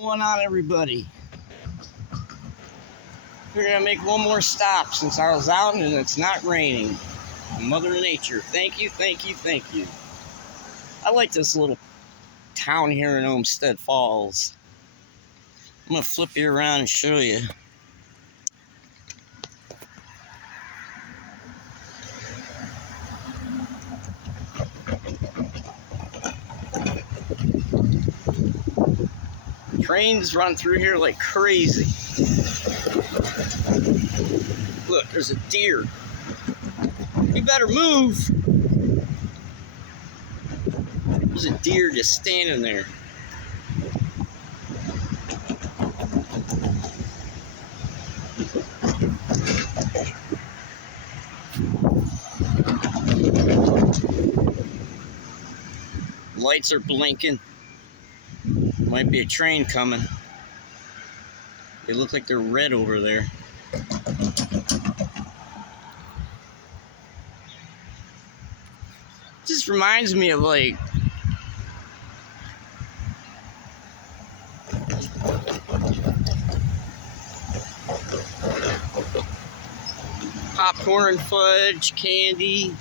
Going on, everybody? We're gonna make one more stop since I was out and it's not raining. Mother Nature, thank you, thank you, thank you. I like this little town here in Olmstead Falls. I'm gonna flip you around and show you. Trains run through here like crazy. Look, there's a deer. You better move. There's a deer just standing there. Lights are blinking. Might be a train coming. They look like they're red over there. Just reminds me of like popcorn, fudge, candy.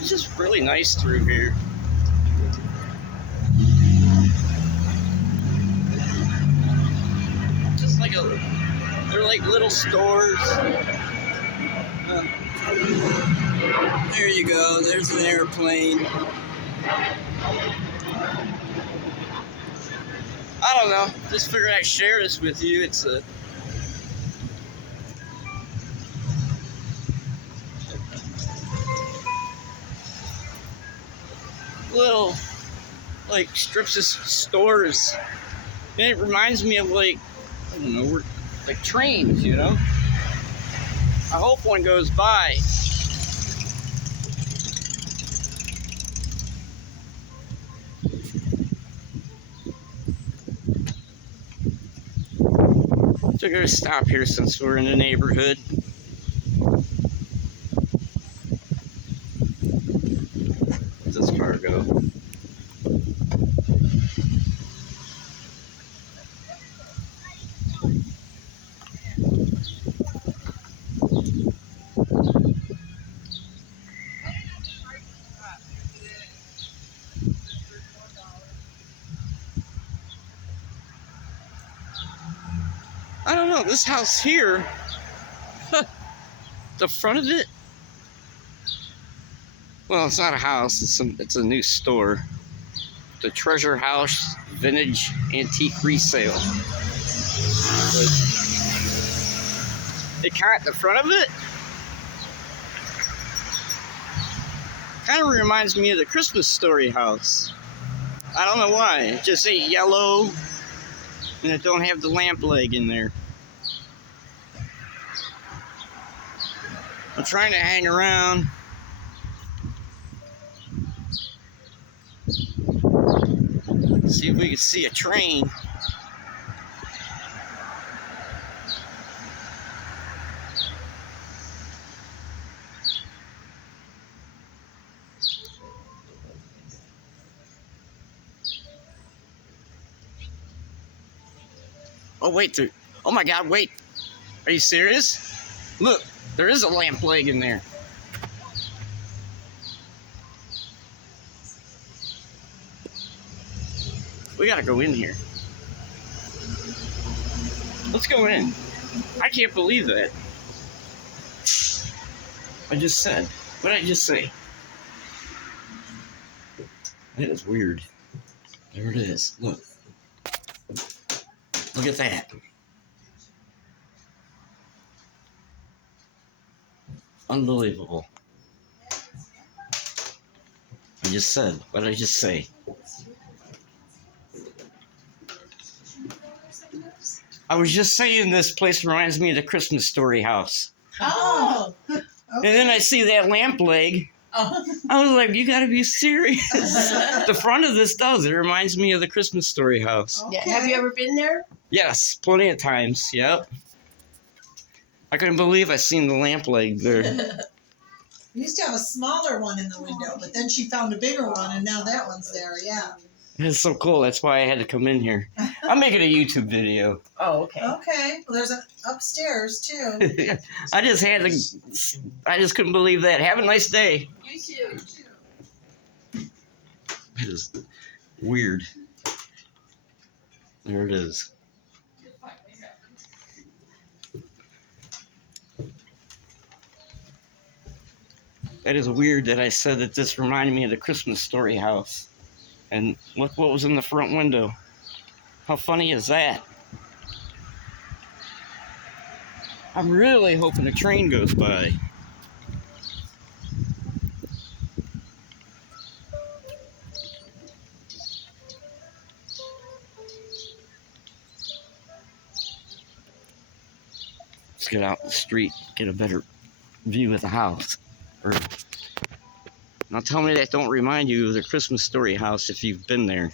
It's just really nice through here. Just like they're like little stores. There you go, there's an airplane. I don't know, just figured I'd share this with you. It's a little like strips of stores, and it reminds me of like, I don't know, we're like trains, you know. I hope one goes by. So we're gonna stop here since we're in the neighborhood. Where's this car go? I don't know, this house here, the front of it, well, it's not a house, it's a new store. The Treasure House Vintage Antique Resale. The front of it kind of reminds me of the Christmas Story house. I don't know why, it just ain't yellow and it don't have the lamp leg in there. I'm trying to hang around. See if we can see a train. Oh wait, oh my God, wait. Are you serious? Look, there is a lamp leg in there. We gotta go in here. Let's go in. I can't believe that. I just said. What did I just say? That is weird. There it is. Look. Look at that. Unbelievable. I just said. What did I just say? I was just saying this place reminds me of the Christmas Story house. Oh. Okay. And then I see that lamp leg. Oh. I was like, you gotta be serious. The front of this does. It reminds me of the Christmas Story house. Okay. Yeah. Have you ever been there? Yes, plenty of times. Yep. I couldn't believe I seen the lamp leg there. We used to have a smaller one in the window, but then she found a bigger one, and now that one's there. Yeah. It's so cool. That's why I had to come in here. I'm making a YouTube video. Oh, okay. Okay. Well, there's an upstairs too. I just had to. I just couldn't believe that. Have a nice day. You too. It is weird. There it is. That is weird that I said that this reminded me of the Christmas Story house. And look what was in the front window. How funny is that? I'm really hoping a train goes by. Let's get out in the street, get a better view of the house. Now tell me that don't remind you of the Christmas Story house if you've been there.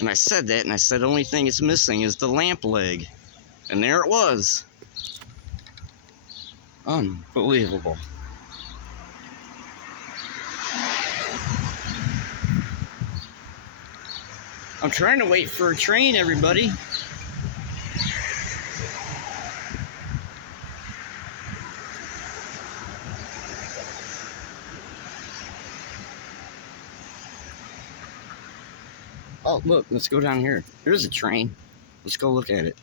And I said that, and I said the only thing it's missing is the lamp leg. And there it was. Unbelievable. I'm trying to wait for a train, everybody. Oh, look, let's go down here. There's a train. Let's go look at it.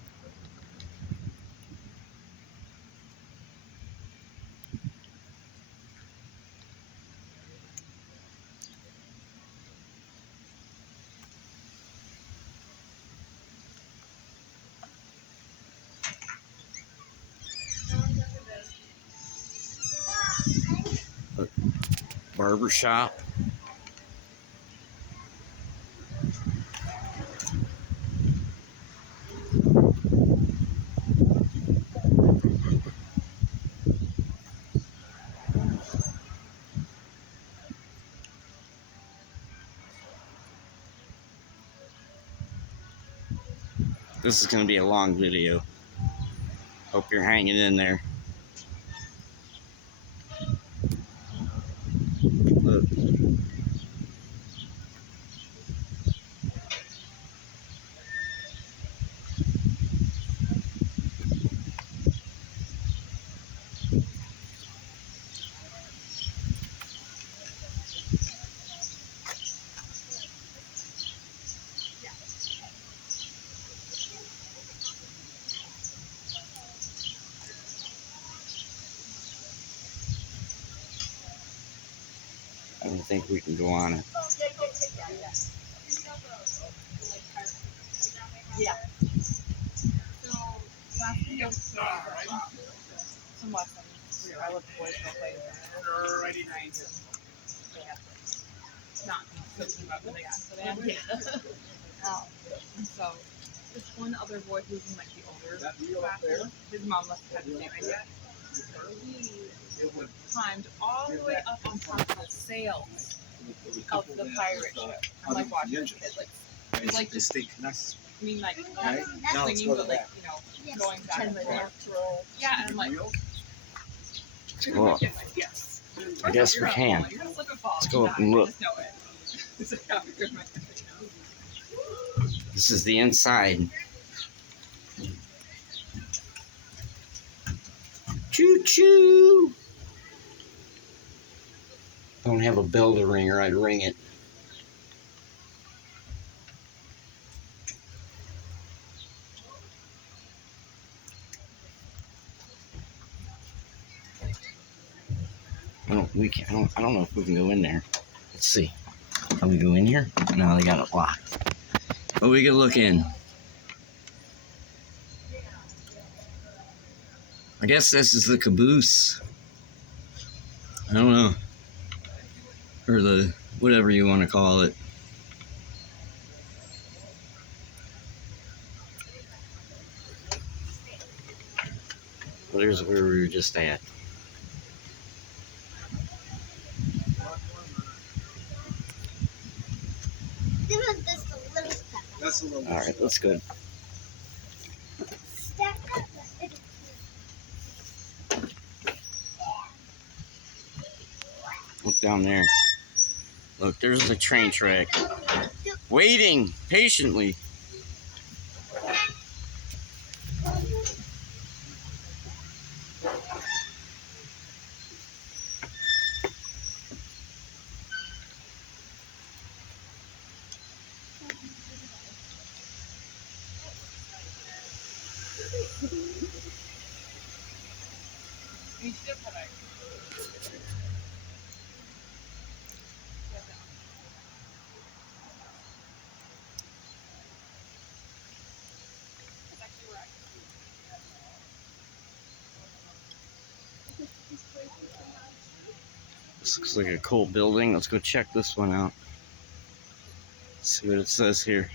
Barber shop. This is going to be a long video. Hope you're hanging in there. Look. I don't think we can go on it. Yeah. So last week, some lessons. I let the boys go play. Alrighty, nice. Not thinking about the accident. Yeah. So this one other boy who's in like the older classes, his mom must have had the same idea. He climbed all the way up on top of the sails of the pirate ship. I'm like watching this kid like just I mean like not swinging but like going back and forth. Yeah, and I'm like Well, yes. I guess we can. Let's go up and look. This is the inside. Choo-choo! Don't have a bell to ring or I'd ring it. I don't know if we can go in there. Let's see. Can we go in here? No, they got it locked. But we can look in. I guess this is the caboose. I don't know. Or the whatever you want to call it. Well, there's where we were just at. That's a little All right, let's go. Stack up Look down there. Look, there's the train track. Waiting patiently. You should have had That's actually where I This looks like a cool building. Let's go check this one out. See what it says here.